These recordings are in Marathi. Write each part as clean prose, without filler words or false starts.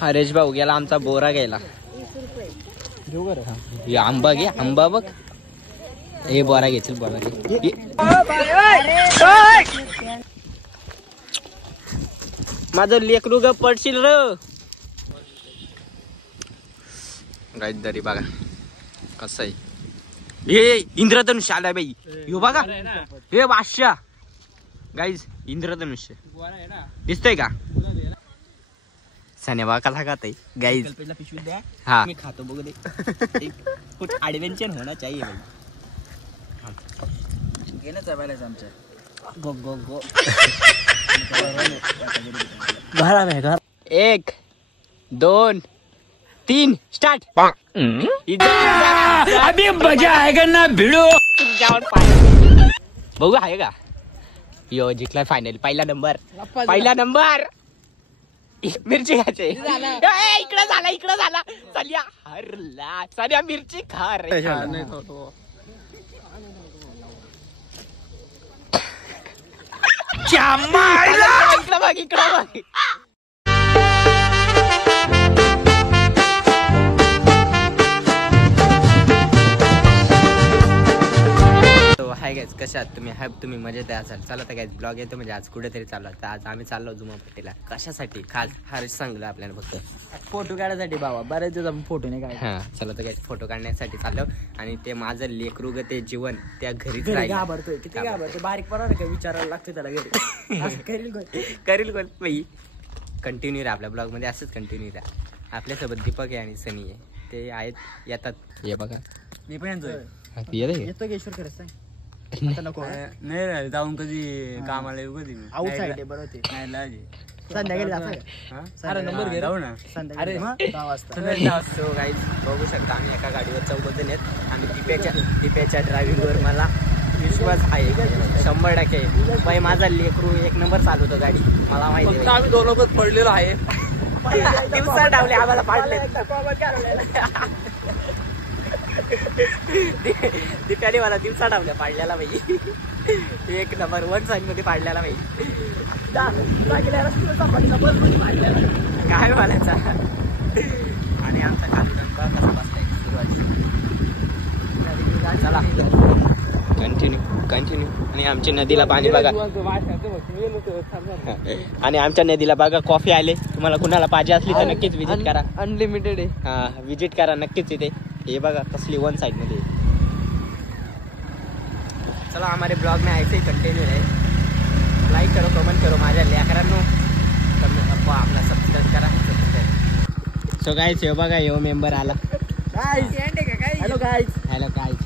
हरेश भाऊ गेला आमचा बोरा घ्यायला. आंबा घे, आंबा बघ. हे बोरा घे, चल बोरा घे. माझं लेकरू ग पडशील र. गाईत दरी बघा कसं आहे. हे इंद्रधनुष्य आलाय बाई. यो बघा हे बादशाह. गाईज इंद्रधनुष्य दिसतोय का? सन्या बा कसा खात आहे गाईज. हा मी खातो बघ दे. कुछ एडवेंचर होना चाहिए भाई. घेणंच आहे पहिल्याच आमच्या. गो गो गो. एक 2 3 स्टार्ट. अभी मजा आएगा ना भिडो. बघू आहे का? यो जिंकला फायनल. पहिला नंबर, पहिला नंबर. मिरची घ्यायचे. इकडं झाला, इकडं झाला. सल्या हरला. सल्या मिरची खा रे. इकडं बघ, इकडं बघ. हाय गाईज, कशा आहात तुम्ही? तुम्ही मजेत असाल. चला तर गाईज ब्लॉग येतो म्हणजे आज कुठेतरी चाललो. तर आज आम्ही चाललो जुमापट्टीला. कशासाठी? खास हरीश सांगलं आपल्याला फक्त फोटो काढायसाठी. बाबा बरेच दिवस आपण फोटो नाही काढले. हा चला तर गाईज फोटो काढण्यासाठी चाललो. आणि ते माझं लेकरू ग ते जीवन त्या घरीच घाबरतोय. किती घाबरतोय. बारीक पडा का विचारायला लागतोय त्याला घरी. करील कोण बाई. कंटिन्यू राहा आपल्या ब्लॉग मध्ये. असंच कंटिन्यू राहा. आपल्यासोबत दीपक आहे आणि सनी आहे. ते आहेत, येतात. हे बघा मी पण येतो. ईश्वर खरंच नाही जाऊन कधी कामाला येऊ कधी. आऊट साईड आहे बरोबर. ते नाही लाजे संध्याकाळी जायचं. अरे नंबर घे जाऊ ना. संध्याकाळी 10 वाजता. सो गाईज बघू शकता आम्ही एका गाडीवर 14 जण आहेत. आणि दीप्याच्या ड्रायव्हिंगवर मला विश्वास आहे 100%. बाई माझा लेकरू 1 नंबर चालवतो गाडी. मला माहिती आहे. आम्ही 2 लोक पडलेलो आहे. दिवसा डावले आम्हाला पाडले. दीप्याने मला दिवसा डावल्या पाडल्याला बाई. 1 नंबर 1 साईड मध्ये पाडल्याला बाई. काय बोलायचा. आणि आमचा कार्यक्रम कसा बसलाय सुरुवात. चला कंटिन्यू. आणि आमच्या नदीला पाणी बघा. आणि आमच्या नदीला बघा कॉफी आले. तुम्हाला कुणाला पाहिजे असली तर नक्कीच विजिट करा. अनलिमिटेड आहे. हा विजिट करा नक्कीच इथे. हे बघा कसली 1 साइड मध्ये. चला हमारे ब्लॉग में ऐसे ही कंटिन्यू रहे. लाईक करो, कमेंट करो माझ्या लेकरांनो. आपला सबस्क्राईब करा. सो गाईज हे बघा यो मेंबर आला. Hello guys. Hello guys.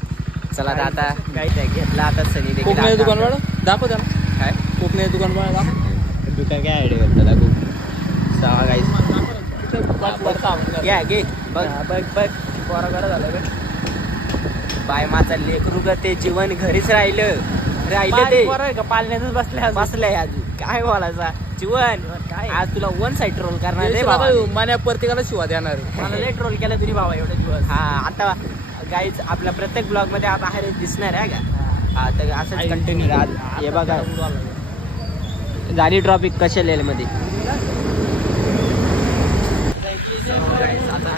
चला आता गाईज घेतला आता सनी देखील. दुकानवाला दाखव त्याला. काय कोकणे दुकानवाला दाखव. दुकान काय आयडिया करतो दाखवू. सहा गाईज घ्या घे. बघ बघ बघ पोरा बरं झालं. बाय माझा लेकरू ग ते जीवन घरीच राहिलं ते का पालण्यातच बसलंय. अजून काय बोलायचा जीवन. आज तुला 1 साइड ट्रोल करणार रे बाबा. मान्या प्रत्येकाला शिवा देणार. मला लय ट्रोल केला तुम्ही बाबा एवढे दिवस. हा आता गाईज आपल्या प्रत्येक ब्लॉग मध्ये आता हरेच दिसणार आहे का. हा तर असंच कंटिन्यू राहा. हे बघा झाली ट्रॉफिक कशा लेल मध्ये. आता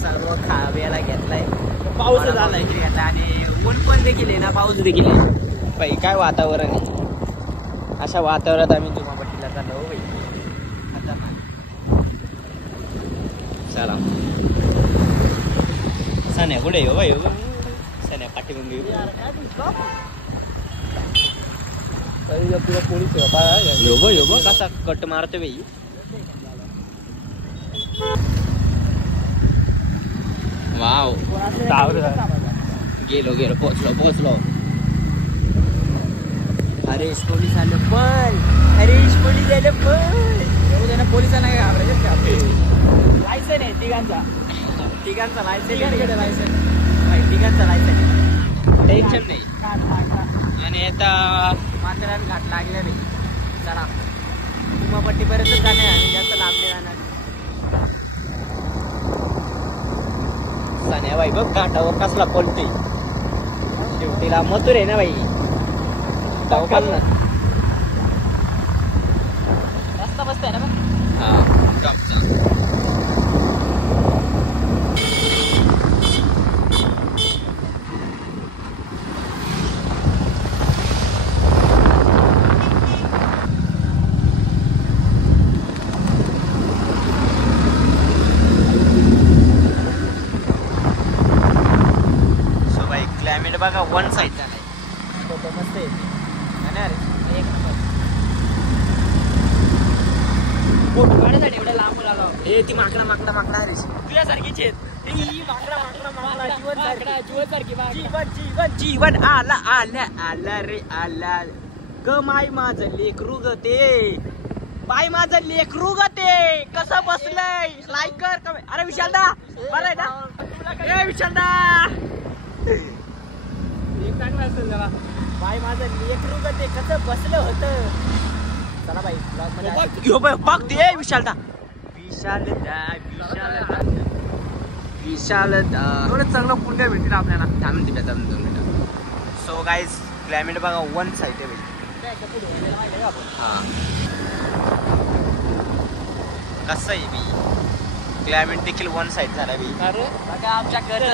सर्व खाव्याला घेतलाय. पाऊस झालाय आणि ऊन पण देखील आहे ना. पाऊस देखील आहे. बाई काय वातावरण आहे. अशा वातावरणात आम्ही जुमापट्टीला चाललो बाई. चला सन्या कुठे येऊ बाई. सन्या पाठीमागे येऊ. कसा कट मारतो बाई. वाव गेलो पोचलो. हरीश पोलीस आलं पण. हरीश पोलीस आलं पण. पोलिसांना काय घाबरायचं. लायसन आहे तिघांचा लायसन. तिघांचा लायसन टेन्शन नाही. आणि आता माथेरान घाट लागले नाही. चला उमापट्टीपर्यंत जाणार. आणि जास्त लांबले जाणार. सान्या बाई बघ घाटावर कसला पलतोय. शेवटीला मथुर आहे ना बाई. जाऊ ना रस्ता बसताय ना. बघा वन साईड झालाय. फोटो मस्त येते एक नंबर. फोटो काढायसाठी एवढ्या लांब आलो. हे ती माकडा माकडा माकडा रे तुझ्यासारखीच आहेत. जीवन आला आला आला रे आला ग माय माझं लेकरू ग ते बाय माझं लेकरू ग ते कसं बसलंय. लाईक कर कमेंट. अरे विशालदा बरं आहे ना ए विशालदा चांगलं असेल जरा. बाय माझं लेकरू ग ते कसं बसलं होतं. चला बाई बघ ते विशालदा विशालदा विशालदा विशालदा थोडं चांगलं पुण्य भेटतील आपल्याला. थांबून दिल्या 2 मिनिटं. सो गाईज क्लायमेट बघा वन साईड आहे बाई. हा कसं आहे बी क्लायमेट देखील वन साईड झाला बी. अरे आमच्या घरी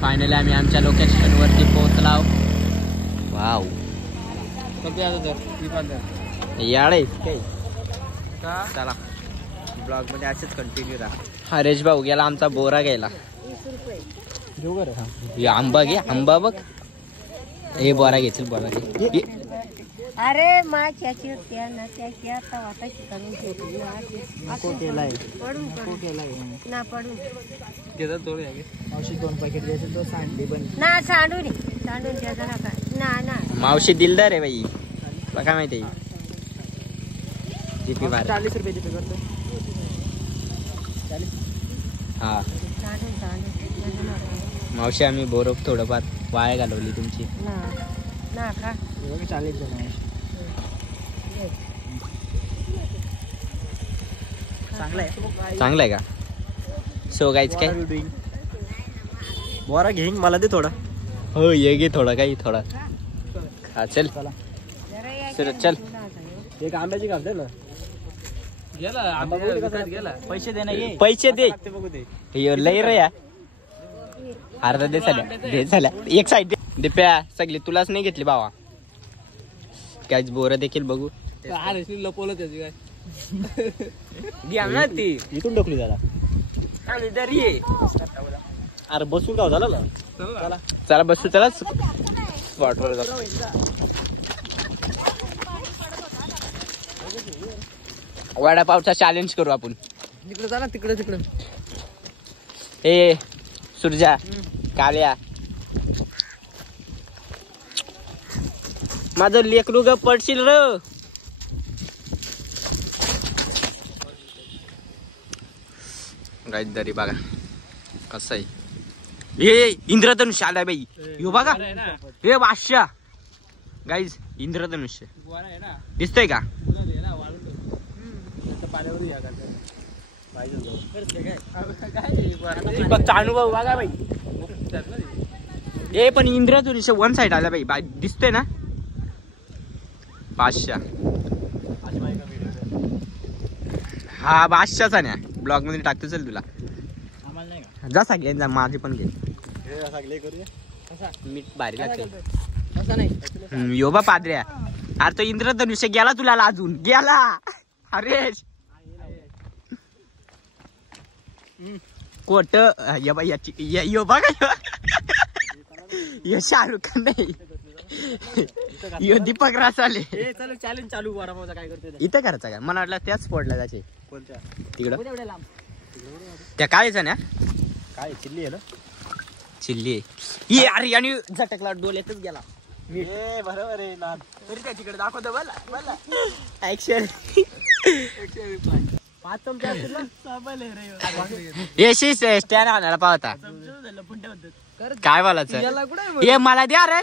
फायनली आम्ही आमच्या लोकेशन वरती पोहोचला. वाव याड चला ब्लॉग मध्ये असेच कंटिन्यू राहा. हरेश भाऊ गेला आमचा बोरा घ्यायला. आंबा घे आंबा बघ. हे बोरा घेतील बोरा घे. अरे माच्याची ना त्याची आता वाटायची करून ठेवली ना पडून मावशी 2 पॅकेट द्यायचे तो सांडली पण ना सांडून द्यायचं नका ना ना. मावशी दिलदार आहे बाई. बघा माहिती जीपी 40 रुपये जीपे करतो. 40 हा मावशी आम्ही बोरफ थोडंफार वाया घालवली तुमची. ना का 40 जण चांगलं आहे का. सो गाईच काय बोरा घेईन मला दे थोडा. हो ये घे थोडा काही थोडा. हा चल चल एक आंब्याची घाल दे ना. गेला पैसे दे ना. पैसे दे लय रे या. अर्धा दे झाल्या एक साईड दे प्या सगळी तुलाच नाही घेतली बाबा. काहीच बोर देखील बघू लपवलं त्याची काय ना ती इथून ढकली जरा. अरे बसून गाव झालं ना. चला बसू चला स्पॉटवर जाऊ. वडापावचा चॅलेंज करू आपण. तिकडे जा ना तिकडे. ए सुरजा काल्या माझं लेकरू ग पडशील र. गाईदारी बघा कसं आहे. हे इंद्रधनुष्य आलाय बाई. यो बघा हे बादशाह गाईज इंद्रधनुष्य दिसतंय का. अनुभव बघा बाई. हे पण इंद्रधनुष्य वन साइड आला बाई. दिसतंय ना बादशाह. हा बादशाहचा ना ब्लॉग मध्ये टाकतो. चल तुला जा सांगेन जा माझे पण घे. मीठ भारी लागते. यो बा पादऱ्या. अरे तो इंद्रधनुष्य गेला तुला अजून गेला. हरेश कोट या बाई याची यो बघा यो शाहरुख खान नाही यो दीपक रासाले. चल चॅलेंज चालू. वडापावचा काय करतोय इथं करायचा काय मला वाटलं त्याच स्पॉटला जायचे. कोणत्या तिकडं त्या कायचं ना काय चिल्ली आहे ना. चिल्ली ये अरे आणि झटकला डोल्यातच गेला. बरोबर आहे ना. तरी त्या तिकडे दाखवतो बोला ऍक्शन. येशी स्टँड आणायला पाहता काय बोलायचं. हे मला द्या रे.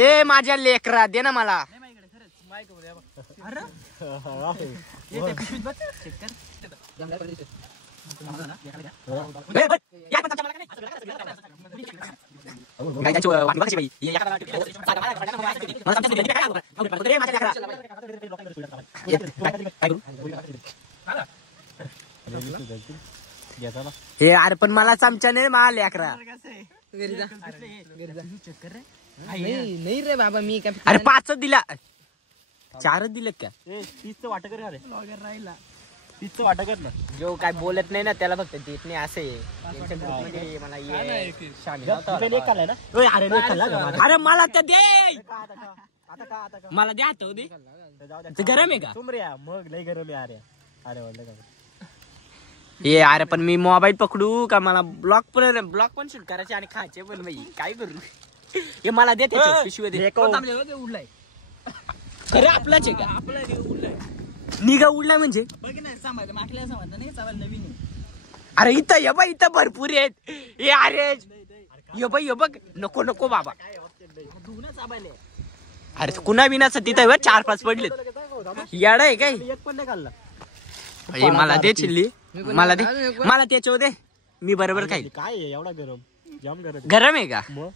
ए माझ्या लेकरा दे ना मला. हे अरे पण मला चमचा नाही मला लेकरा. नाही रे बाबा मी काय अरे 5च दिला 4च दिलं का 30चं वाटं कर रे ब्लॉगर राहिला 30चं वाटं कर ना जो काय बोलत नाही ना त्याला फक्त देत नाही असं आहे त्यांच्या ग्रुपमध्ये मला शामिल नव्हता वाला. अरे मला त्या दे मला द्या तो दे गरम आहे का मग लय गरम आहे अरे अरे म्हणलं का ये अरे पण मी मोबाईल पकडू का मला ब्लॉक पण शूट करायचे आणि खायचे पण भाई काय करू हे मला दे त्याच्या पिशवी दे उडलाय खरं आपलाच आहे का आपला उडलाय निघा उडलाय म्हणजे बघ ना सांभाळतं मागल्या सांभाळतं नाही चालेल नवीन अरे इथं इथं भरपूर आहेत हे अरे ये बघ नको नको बाबा अरे कुणा विनाच तिथं 4-5 पडलेत याडा आहे काय एक पण नाही खाल्ला हे मला दे चिल्ली मला त्याच्यावर दे मी बरोबर खाईल काय आहे एवढा गरम जाम गरम आहे का मग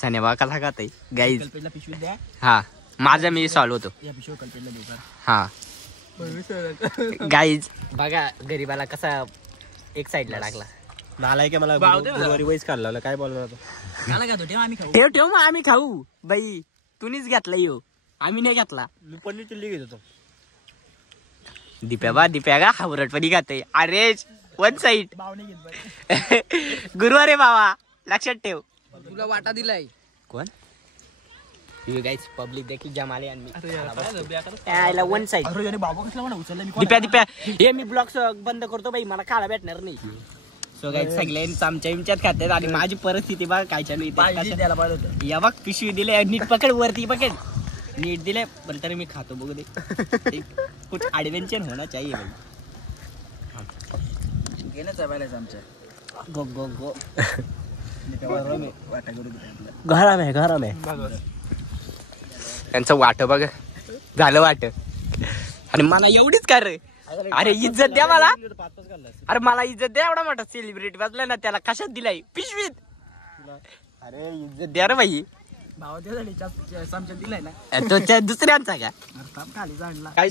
सने बा कसा खात गाईज कल्पेटला पिशवी द्या हा माझा मी सॉल्व होतो या पिशवी कल्पेटला देऊ हा गाईज बघा गरीबाला कसा एक साइडला टाकला नालाय की मला गुरुवारी वैस खाल्ला काय बोलणार मला का ठेव आम्ही खाऊ ठेव मग आम्ही खाऊ बाई तुम्हीच घेतला येऊ आम्ही नाही घेतला मी पनीर चिल्ली घेत होतो दिप्या का हावरटपणी खाते अरे वन साईड भाव नाही घेत गुरुवारे बाबा लक्षात ठेव तुला वाटा दिलाय कोण गाईज पब्लिक देखील जमाले आणि वन साईड बाबा कसला म्हणा उचलला दिप्या हे मी ब्लॉग बंद करतो बाई मला खायला भेटणार नाही सो गाईज सगळ्यांनी आमच्यात खात्यात आणि माझी परिस्थिती बघा कायच्या नाही या बघ पिशवी दिले नीट पकड वरती पकड नीट दिले पण तरी मी खातो बघू दे कुछ ऍडव्हेंचर होना चाहिए भाई घेणंच आहे आमच्या गो गो गो वाटा करू घराम आहे त्यांचं वाट बघ झालं वाट आणि मला एवढीच का रे अरे इज्जत द्या मला अरे मला इज्जत द्या एवढा मोठा सेलिब्रिटी बसलाय ना त्याला कशात दिलाय पिशवीत अरे इज्जत द्या रे बाई भावा त्यासाठी दिलाय ना तो दुसऱ्यांचा का खाली जाणला काय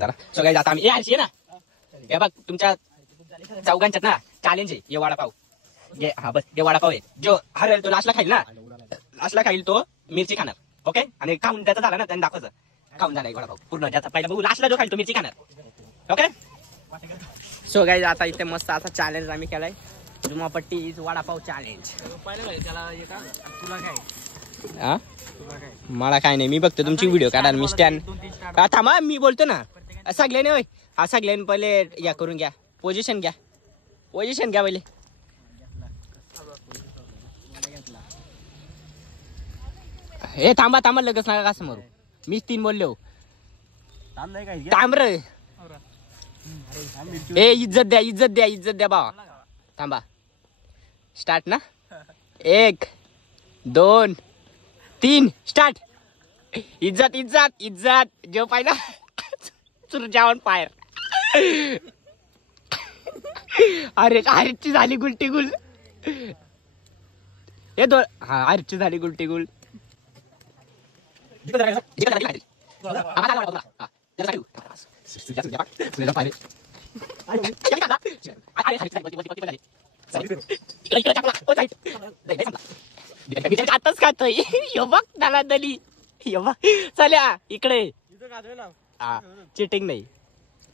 जरा सगळे जाता आम्ही ये ना हे बघ तुमच्या चौघांच्यात ना चॅलेंज आहे ये वडापाव ये हा बस ये वडापाव आहे जो हरेल तो लास्टला खाईल ना लास्टला खाईल तो मिरची खाणार ओके आणि खाऊन त्याचा झाला ना त्यांनी दाखवायचं खाऊन झालाय वडापाव पूर्ण ज्याचा पहिला बघू लास्टला जो खाईल तो मिरची खाणार ओके सो गाईज आता इथे मस्त असा चॅलेंज आम्ही केलाय जुमापट्टी वडापाव चॅलेंज तुला काय मला काय नाही मी बघतो तुमची व्हिडिओ काढा मी स्टँड थांबा मी बोलतो ना सगळ्याने होय हा सगळ्यांनी पहिले या करून घ्या पोझिशन घ्या पहिले हे थांबा लगेच नका का समोर मीच 3 बोलले हो थांब रे ए इज्जत द्या बाबा थांबा स्टार्ट ना 1 2 3 स्टार्ट इज्जत जो पाहिला सुरजावन पायर अरेची झाली गुलटी गुल हे दोन हा अरेची झाली गुलटी गुल आताच खातोय यो बघ त्याला दली यो बघ चल्या इकडे चिटिंग नाही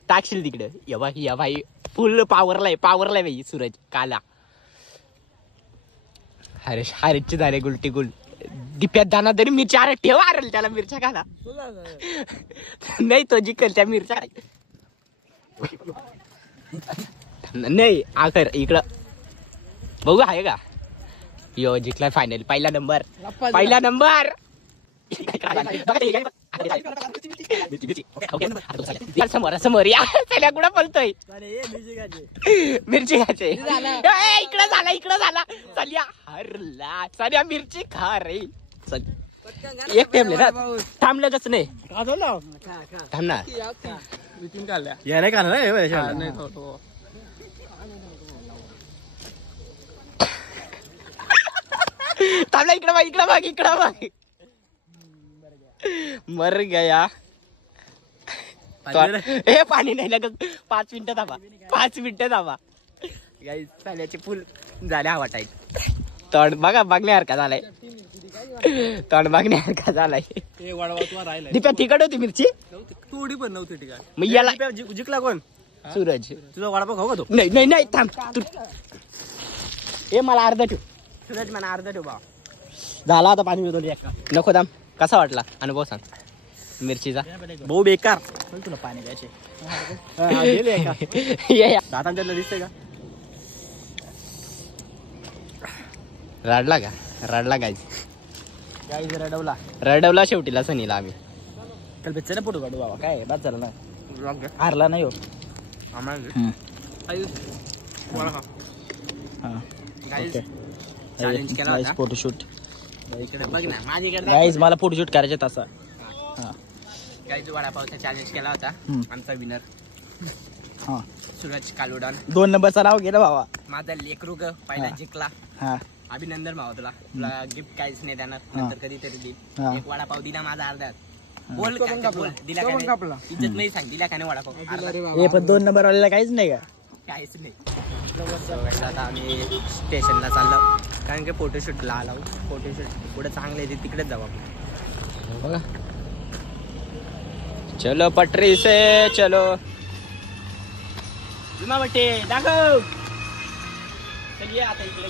टाकशील तिकडे यो बघ या भाई फुल पावरलाय भाई सूरज काला हरेची झाले गुलटी गुल दिप्यात दाना तरी मिरच्या अरे ठेवा अरेल त्याला मिरच्या खाला नाही तो जिकल त्या मिरच्या नाही आखर इकडं बघू आहे का यो जिंकला फायनल पहिला नंबर समोर या चल्या कुठं पलतोय मिरची खायचे इकडं झाला चल्या हरला चल्या मिरची खा रे एक टेमले ना थांबलं कसं नाही थांब ना या नाही का थांबला इकडं बघ मर गया हे पाणी नाही लागत 5 मिनिटं थांबा गाईस पाण्याचे फुल झाले वाटायचे तड बघा बघण्यासारखा झालाय तोंड बघण्यासारखा झालाय. ते वडावा तू राहिलाय. दीप्या तिकड होती मिरची थोडी पण नव्हती ठिकाण. मग याला जिंकला कोण? सूरज. तुझा वडापाव खाऊ का तो? नाही नाही नाही थांब तू. हे मला अर्धा ठेव. सूरज मला अर्धा ठेव बा. झाला आता पाणी पितो एका. नको थांब. कसा वाटला अनुभव सांग मिरचीचा? भाऊ बेकार. तुला पाणी द्यायचे. दातांच्यातलं दिसतंय का? रडला का? रडला गाईज. गाईज रडवला. रडवला शेवटीला सनीला आम्ही. काल पिक्चर ना फोटो काढू बाबा. काय बाद झालं ना. हारला नाही हो. चॅलेंज केला होता. फोटोशूट. इकडे बघ ना माझ्याकडे. गाईज मला फोटोशूट करायचे तसा. गाईज वडापावचा चॅलेंज केला होता. आमचा विनर सूरज कालोडन. 2 नंबरचा नाव गेलं बाबा. माझा लेकरू ग पहिला जिंकला. अभिनंदन भावा तुला. तुला गिफ्ट काहीच नाही देणार. नंतर कधीतरी देईल. एक वडापाव दिला माझा अर्धा. बोल बोल दिला का नाही? इज्जत नाही सांग. दिला का नाही वडापाव? हे पण 2 नंबर वाल्याला काहीच नाही का? काहीच नाही. आता आम्ही स्टेशनला चाललो कारण की फोटोशूटला आलो. फोटोशूट पुढे चांगले येते तिकडेच जाऊ आपण. बघा. चलो पटरी से चलो. विमा बट्टे दाखव. चलिए आता इकडे.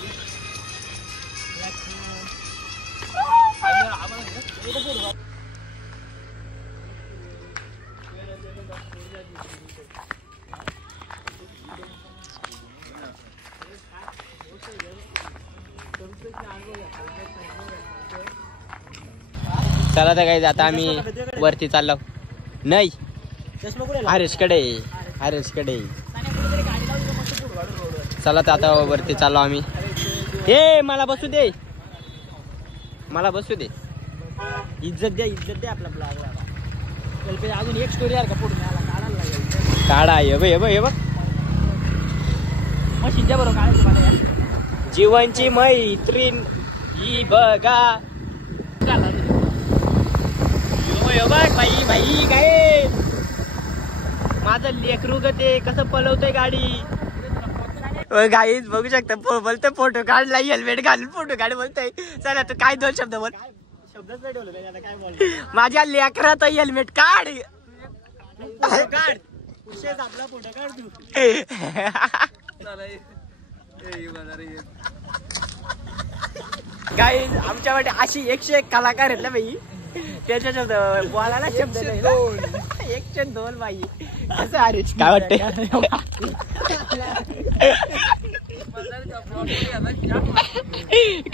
चला तर काही आता आम्ही वरती चाललो. नाही हरेशकडे. हरेशकडे. चला तर आता वरती चाललो आम्ही. हे मला बसू दे. मला बसू दे. इज्जत द्या. इज्जत द्या आपला ब्लॉगला. अजून एक स्टोरी आहे का पुढे काढायला लागेल. काढा. हे बघ हे बघ. मशीनच्या बरोबर काढायचं. जीवनची मैत्रीण ही बघा. बघ भाई भाई काय माझं लेकरू ग ते कसं पलवतोय गाडी. गाईच बघू शकता. बोलतोय फोटो काढला. हेल्मेट घालून फोटो काढ बोलतोय. चला तू काय 2 शब्द बोल. शब्दच नाही ठेवलं काय बोल. माझ्या लेकरात हेल्मेट काढ. काढ. आपला फोटो काढ तू. गाईज आमच्याकडे अशी 101 कलाकार आहेत ना बाई. त्याच्या शब्द बोलायला शब्द 102 बाई. कसं हरीश काय वाटतंय?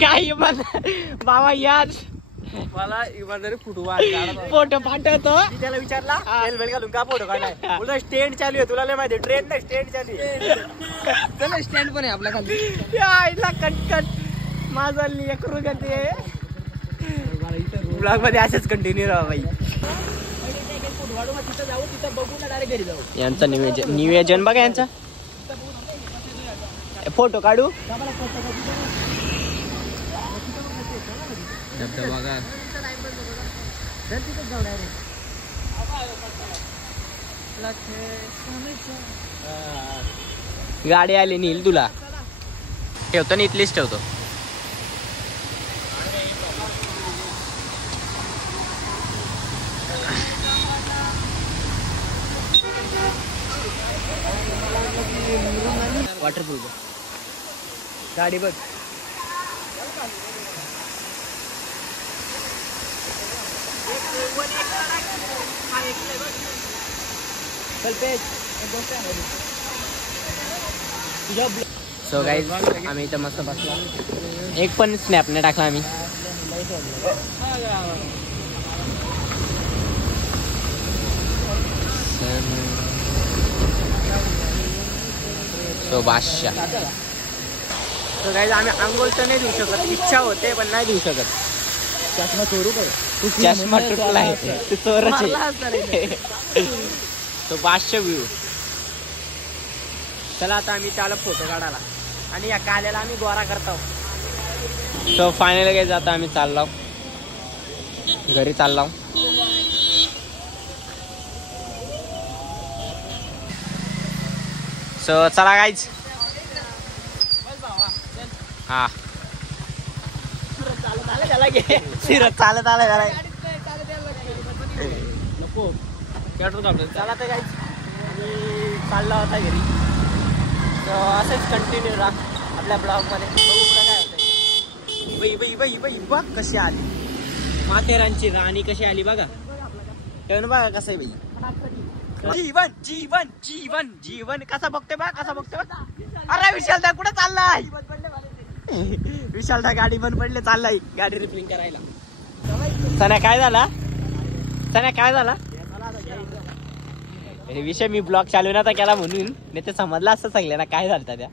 काय बाबा यार मला इमानदारी फोटो पाठवतो. त्याला विचारला हेल्मेट घालून का फोटो काढलाय. तुला स्टँड चालू आहे. तुला लय माहिती ट्रेन नाही स्टँड चालू आहे. चला स्टँड पण आहे आपल्या खाली. यायला कटकट माझा लेकरू ग ते. ब्लॉग मध्ये असेच कंटिन्यू राहा बाई. यांचं नियोजन बघा. यांचा फोटो काढू. बघा गाडी आली नील तुला. ठेवतो ना इथलीच ठेवतो. वॉटरप्रूफ गाडी बघ. सो गाईज आम्ही इथं मस्त बसला. एक पण स्नॅप नाही टाकला आम्ही. सो बादशाह. तर गाईज आम्ही आंघोळ तर नाही देऊ शकत. इच्छा होते पण नाही देऊ शकत. चष्मा चोरू कर. चष्मा तुटलाय. तू चोरच आहे. तो बादशाह व्ह्यू. चला आता आम्ही त्याला फोटो काढायला आणि या काल्याला आम्ही गोरा करतो. सो फायनल काय जाता आम्ही चाललो घरी. चाललो सो चला गाईज. हा त्याला घे सिरत चालत आला त्याला नको पेट्रोल काढलं चला तर काहीच आणि चालला होता घरी तर असंच कंटिन्यू राहा आपल्या ब्लॉगमध्ये बघू पुढं काय होतं बाई बाई बाई बाई बघ कशी आली माथेरानची राणी कशी आली बघा ठेवून बघा कसं आहे बाई जीवन जीवन जीवन जीवन कसा बघतोय बा कसा बघतोय बा अरे विशालदा कुठे चाललाय विशालदा गाडी बंद पडले चाललाय गाडी रिपेअरिंग करायला सण्या काय झाला सण्या काय झाला विषय मी ब्लॉग चालू ना केला म्हणून नाही ते समजलं असं सांगले ना काय झालं त्या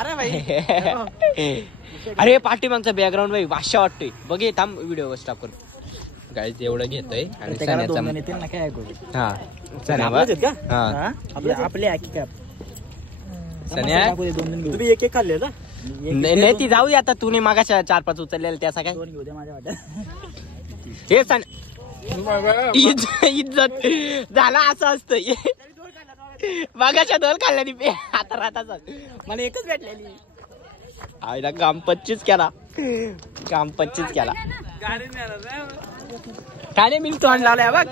अरे भाई अरे पाठीमागचा बॅकग्राऊंड भाई भाषा वाटतोय बघे थांब व्हिडिओ स्टॉप करू काय एवढं घेतोय आणि तुम्ही एक खाल्ले ना नाही ती जाऊ आता तू मागाच्या 4-5 उचललेल्या त्याचा काय हे इज्जत झाला असं असतं मागाच्या 2 खाल्ल्या आता राहताच मला एकच भेटलेली आईला काम 25 केला काम 25 केला काय नाही मी तोंड लावलाय बघ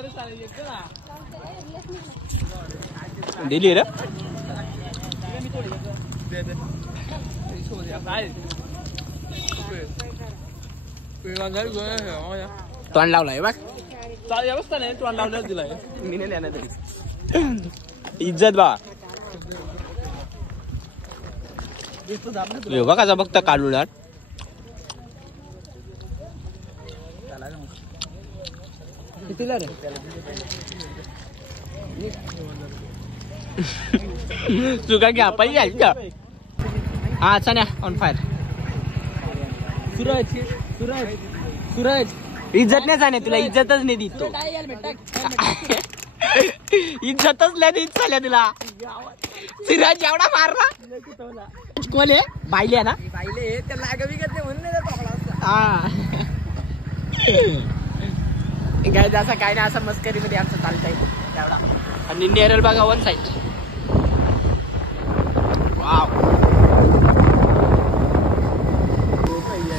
दिली रे तोंड लावलाय बघ तोंड लावलं दिलाय मी नाही देणार तरी इज्जत बा बघा बघता काढून कितीला रे तुका घ्या पाहिजे का हा चण्या ऑन फायर सूरज सूरज सूरज इज्जत नाही जाणे तुला इज्जतच नाही देत तो इज्जतच नाही देत चालल्या तुला सूरज एवढा मारला कोण आहे बायले ना पाहिले त्याला विकत नाही म्हणून हा काय असं काय नाही असं मस्करी मध्ये आमचं चालतंय तेवढा आणि नेरल बघा 1 साईड वाव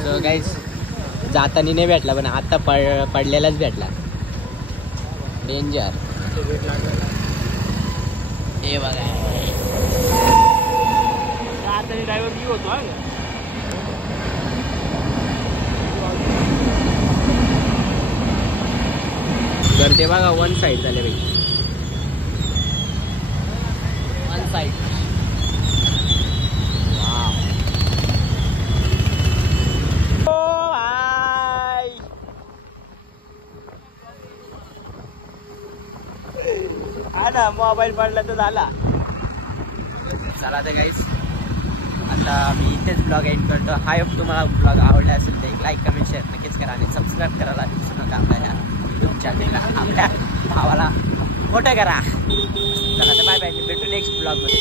सो गाईस जाताना नाही भेटला पण आता पडलेलाच भेटला डेंजर हे बघा जाताना ड्रायव्हर मी होतो गर्दी बघा 1 साईड झाले बाई 1 साईड हा ना मोबाईल पडला तर झाला चला तर गाईस आता मी इथेच ब्लॉग एंड करतो हाय तुम्हाला ब्लॉग आवडला असेल तर लाईक कमेंट शेअर नक्कीच करा आणि सबस्क्राईब करायला विसरू नका आपल्या यूट्यूब चॅनलला आपल्या भावाला मोठं करा चला तर बाय बाय भेटू नेक्स्ट ब्लॉग मध्ये